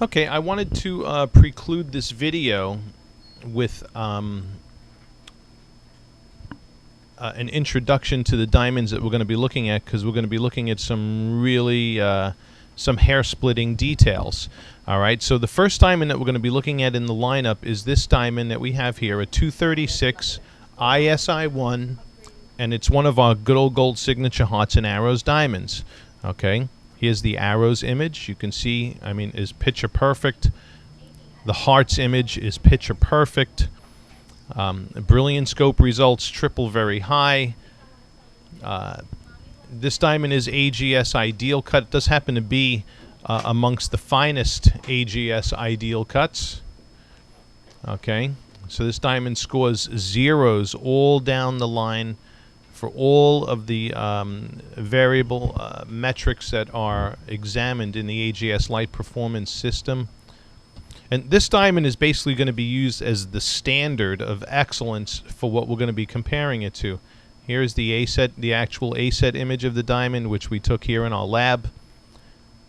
Okay, I wanted to preclude this video with an introduction to the diamonds that we're going to be looking at, because we're going to be looking at some really some hair-splitting details. All right, so the first diamond that we're going to be looking at in the lineup is this diamond that we have here, a 236 ISI1, and it's one of our good old gold signature hearts and arrows diamonds. Okay, here's the arrows image. You can see, I mean, is picture perfect. The hearts image is picture perfect. Brilliant scope results, triple very high. This diamond is AGS ideal cut. It does happen to be amongst the finest AGS ideal cuts. Okay, so this diamond scores zeros all down the line for all of the variable metrics that are examined in the AGS light performance system. And this diamond is basically going to be used as the standard of excellence for what we're going to be comparing it to. Here's the A-set, the actual A-set image of the diamond, which we took here in our lab.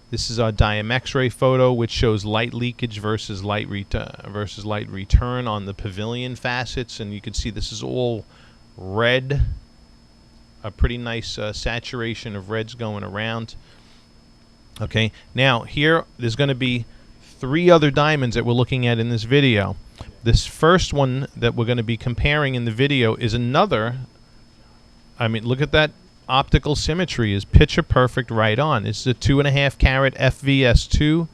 This is our Diam X-ray photo, which shows light leakage versus light return on the pavilion facets, and you can see this is all red. A pretty nice saturation of reds going around. Okay, now here there's going to be three other diamonds that we're looking at in this video. This first one that we're going to be comparing in the video is another. I mean, look at that optical symmetry, is picture perfect right on. It's a 2.5 carat FVS2,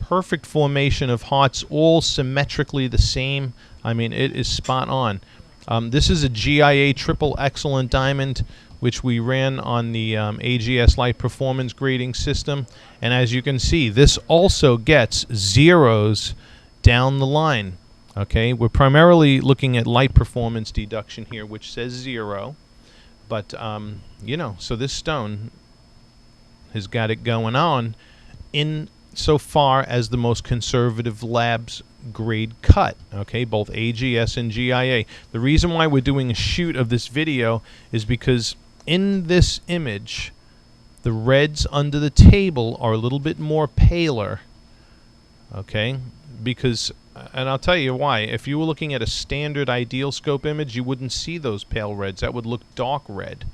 perfect formation of hearts, all symmetrically the same. I mean, it is spot on. This is a GIA triple excellent diamond, which we ran on the AGS light performance grading system, and as you can see, this also gets zeros down the line. Okay, we're primarily looking at light performance deduction here, which says 0, but you know, so this stone has got it going on in so far as the most conservative labs grade cut. Okay, both AGS and GIA. The reason why we're doing a shoot of this video is because in this image, the reds under the table are a little bit more paler. Okay, because, and I'll tell you why. If you were looking at a standard ideal scope image, you wouldn't see those pale reds. That would look dark red.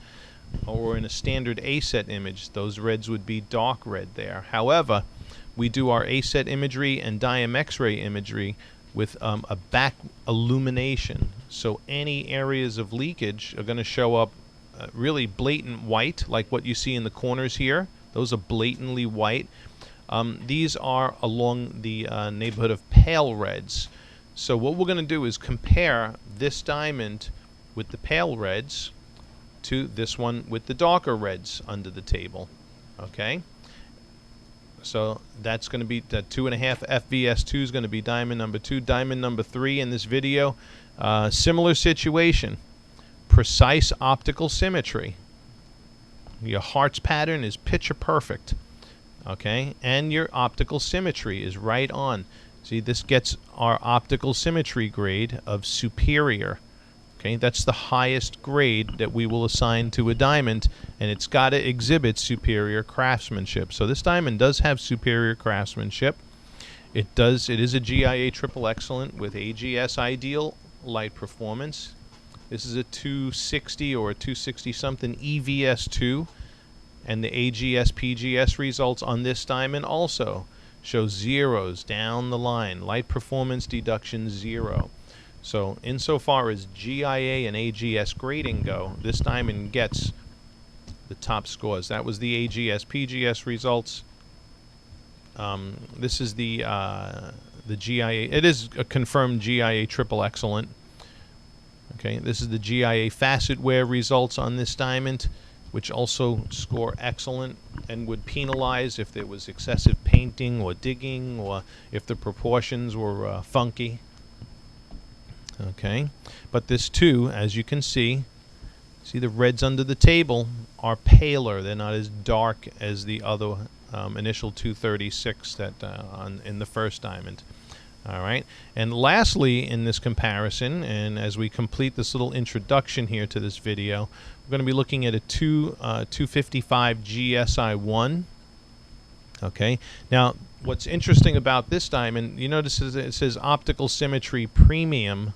Or in a standard A-set image, those reds would be dark red there. However, we do our A-set imagery and Diam X-ray imagery with a back illumination. So any areas of leakage are going to show up really blatant white, like what you see in the corners here. Those are blatantly white. These are along the neighborhood of pale reds. So what we're going to do is compare this diamond with the pale reds to this one with the darker reds under the table. Okay, so that's going to be that 2.5 FVS2 is going to be diamond number 2. Diamond number 3 in this video, similar situation, precise optical symmetry. Your hearts pattern is picture perfect. Okay, and your optical symmetry is right on. See, this gets our optical symmetry grade of superior. Okay, that's the highest grade that we will assign to a diamond, and it's got to exhibit superior craftsmanship. So this diamond does have superior craftsmanship. It is a GIA triple excellent with AGS ideal light performance. This is a 260 or a 260 something EVS2, and the AGS PGS results on this diamond also show zeros down the line. Light performance deduction 0. So insofar as GIA and AGS grading go, this diamond gets the top scores. That was the AGS PGS results. This is the GIA. It is a confirmed GIA triple excellent. Okay, this is the GIA facet wear results on this diamond, which also score excellent and would penalize if there was excessive painting or digging, or if the proportions were funky. Okay, but this too, as you can see the reds under the table are paler. They're not as dark as the other initial 236 that in the first diamond. All right, and lastly in this comparison, and as we complete this little introduction here to this video, we're going to be looking at a 255 GSI1. Okay. Now, what's interesting about this diamond, you notice it says optical symmetry premium.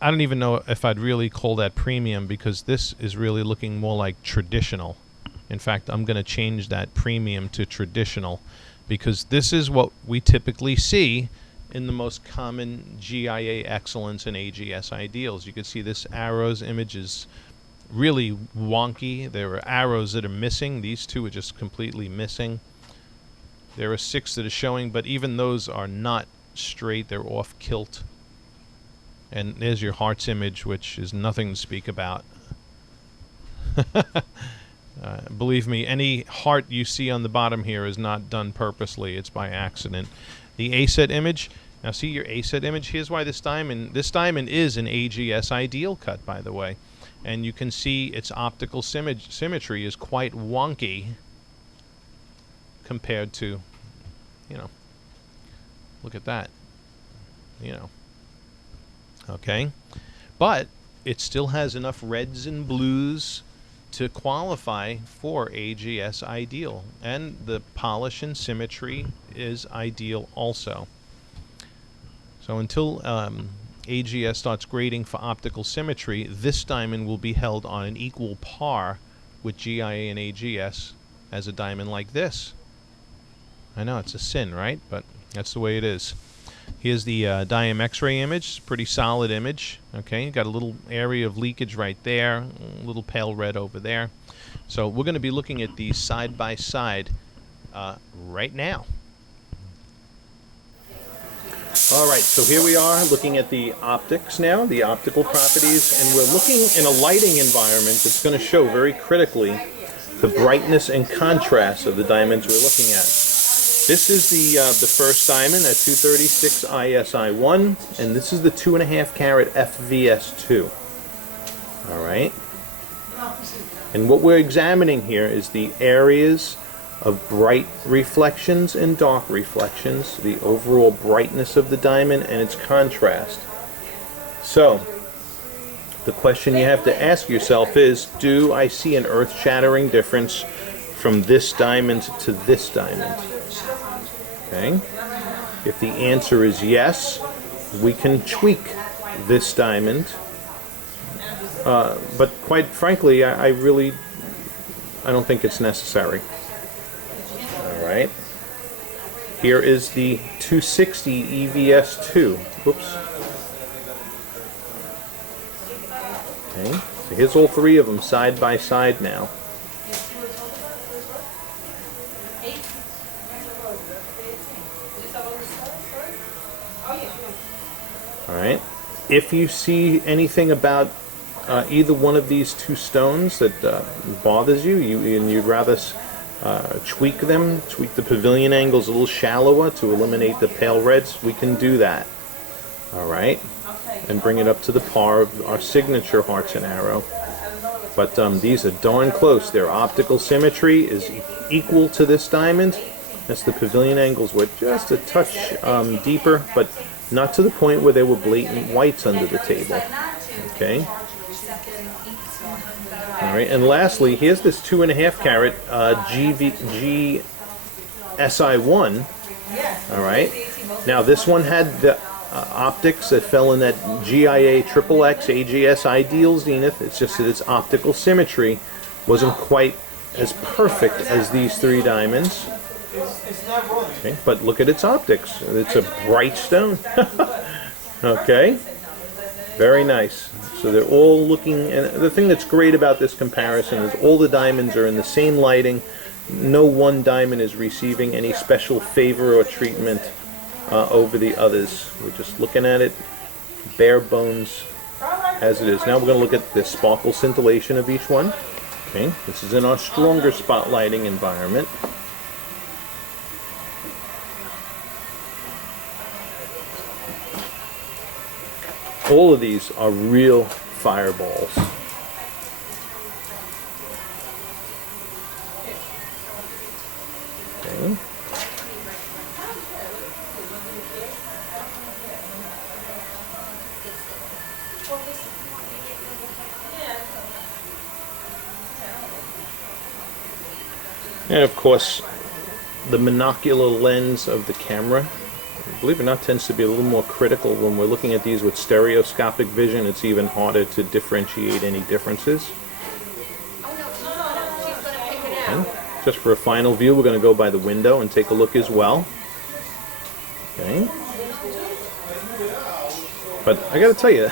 I don't even know if I'd really call that premium, because this is really looking more like traditional. In fact, I'm going to change that premium to traditional, because this is what we typically see in the most common GIA excellence and AGS ideals. You can see this arrows image is really wonky. There are arrows that are missing. These two are just completely missing. There are 6 that are showing, but even those are not straight. They're off kilt. And there's your heart's image, which is nothing to speak about. Believe me, any heart you see on the bottom here is not done purposely. It's by accident. The A-set image. Now see your A-set image. Here's why this diamond is an AGS ideal cut, by the way. And you can see its optical symmetry is quite wonky compared to, you know, look at that, you know. Okay, but it still has enough reds and blues to qualify for AGS ideal, and the polish and symmetry is ideal also. So until AGS starts grading for optical symmetry, this diamond will be held on an equal par with GIA and AGS as a diamond like this. I know it's a sin, right? But that's the way it is. Here's the Diam X-ray image. Pretty solid image. Okay, got a little area of leakage right there, a little pale red over there. So we're going to be looking at these side by side right now. All right, so here we are looking at the optics now, the optical properties, and we're looking in a lighting environment that's going to show very critically the brightness and contrast of the diamonds we're looking at. This is the first diamond at 236 ISI1, and this is the 2.5 carat FVS2. All right. And what we're examining here is the areas of bright reflections and dark reflections, the overall brightness of the diamond and its contrast. So, the question you have to ask yourself is, do I see an earth-shattering difference from this diamond to this diamond? Okay. If the answer is yes, we can tweak this diamond. But quite frankly, I don't think it's necessary. All right. Here is the 260 EVS2. Whoops. Okay. So here's all 3 of them side by side now. Alright, if you see anything about either one of these 2 stones that bothers you, and you'd rather tweak them, tweak the pavilion angles a little shallower to eliminate the pale reds, we can do that. Alright, and bring it up to the par of our signature hearts and arrow. But these are darn close. Their optical symmetry is equal to this diamond. That's the pavilion angles were just a touch deeper, but not to the point where there were blatant whites under the table. Okay. All right, and lastly, here's this 2.5 carat GSI1. All right. Now this one had the optics that fell in that GIA XXX AGS ideal zenith. It's just that its optical symmetry wasn't quite as perfect as these 3 diamonds. Okay, but look at its optics. It's a bright stone. Okay, very nice. So they're all looking, and the thing that's great about this comparison is all the diamonds are in the same lighting. No one diamond is receiving any special favor or treatment over the others. We're just looking at it bare bones as it is. Now we're going to look at the sparkle scintillation of each one. Okay, this is in our stronger spotlighting environment. All of these are real fireballs. Okay. And of course, the monocular lens of the camera, believe it or not, tends to be a little more critical when we're looking at these with stereoscopic vision. It's even harder to differentiate any differences. Okay. Just for a final view, we're going to go by the window and take a look as well. Okay. But I got to tell you,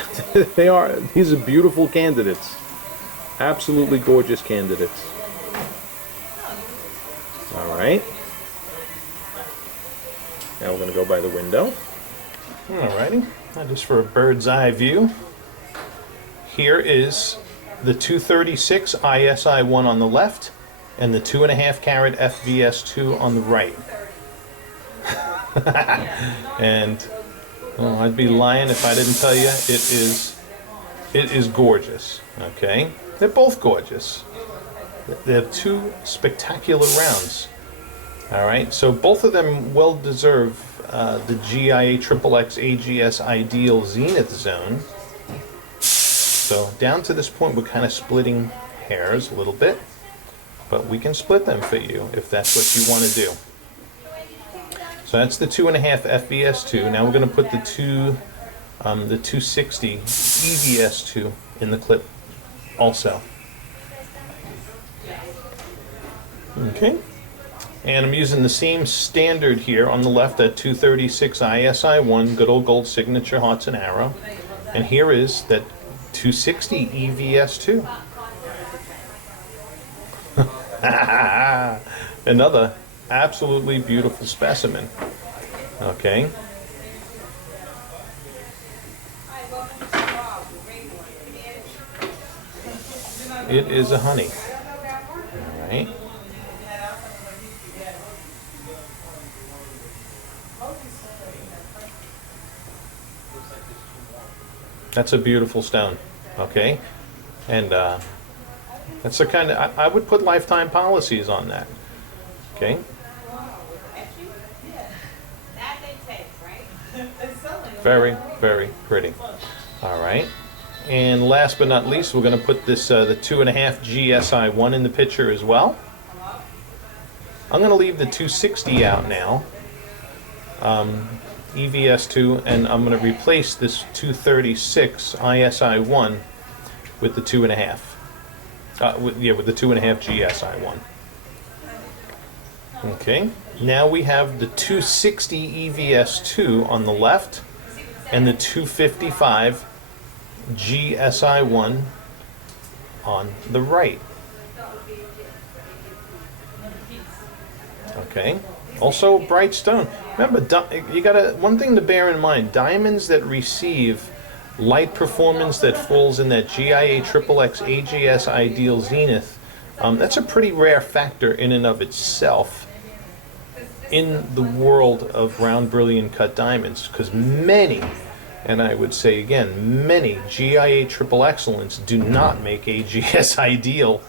these are beautiful candidates. Absolutely gorgeous candidates. All right. Now we're going to go by the window. Alrighty, now just for a bird's eye view, here is the 236 ISI1 on the left and the 2.5 carat FVS2 on the right. And well, I'd be lying if I didn't tell you it is gorgeous. Okay, they're both gorgeous. They have two spectacular rounds. All right, so both of them well deserve the GIA XXX AGS Ideal Zenith Zone. So down to this point, we're kind of splitting hairs a little bit, but we can split them for you if that's what you want to do. So that's the 2.5 FVS2. Now we're going to put the 260 EVS2 in the clip also. Okay. And I'm using the same standard here on the left at 236 ISI1, good old gold signature hearts and arrow. And here is that 260 EVS2. Another absolutely beautiful specimen. Okay. It is a honey. All right. That's a beautiful stone, okay? And that's the kind of, I would put lifetime policies on that, okay? Very, very pretty. All right. And last but not least, we're going to put this the 2.5 GSI1 in the picture as well. I'm going to leave the 260 out now. EVS2, and I'm going to replace this 236 ISI1 with the 2.5. With the 2.5 GSI1. Okay, now we have the 260 EVS2 on the left and the 255 GSI1 on the right. Okay. Also, bright stone. Remember, one thing to bear in mind: diamonds that receive light performance that falls in that GIA XXX AGS Ideal Zenith, that's a pretty rare factor in and of itself in the world of round brilliant cut diamonds, because many, and I would say again, many GIA Triple Excellence do not make AGS Ideal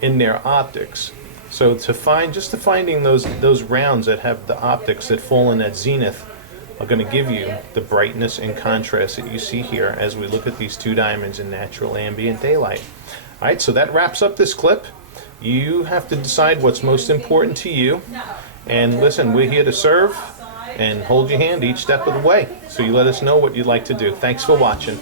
in their optics. So finding those rounds that have the optics that fall in that zenith are going to give you the brightness and contrast that you see here as we look at these two diamonds in natural ambient daylight. All right, so that wraps up this clip. You have to decide what's most important to you. And listen, we're here to serve and hold your hand each step of the way. So you let us know what you'd like to do. Thanks for watching.